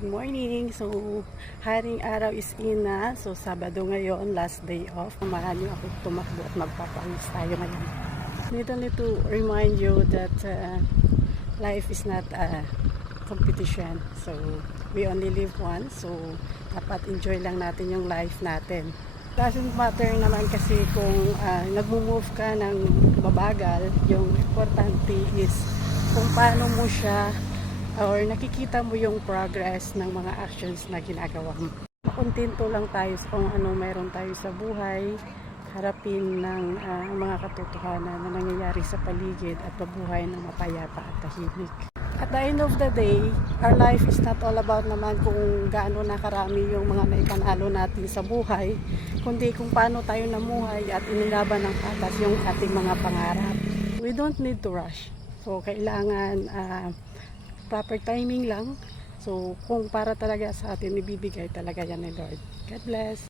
Good morning! So, haring araw is in na. So, Sabado ngayon, last day off. Samahan niyo ako tumakbo at magpapawis tayo ngayon. Need to remind you that life is not a competition. So, we only live once. So, dapat enjoy lang natin yung life natin. Doesn't matter naman kasi kung nagmo-move ka ng mabagal, yung importante is kung paano mo siya or nakikita mo yung progress ng mga actions na ginagawa mo. Makontento lang tayo sa kung ano meron tayo sa buhay, harapin ng mga katotohanan na nangyayari sa paligid at mabuhay ng mapayapa at tahimik. At the end of the day, our life is not all about naman kung gaano nakarami yung mga naipanalo natin sa buhay, kundi kung paano tayo namuhay at inilaban ng patas yung ating mga pangarap. We don't need to rush. So, kailangan proper timing lang. So, kung para talaga sa atin, ibibigay talaga yan ni Lord. God bless.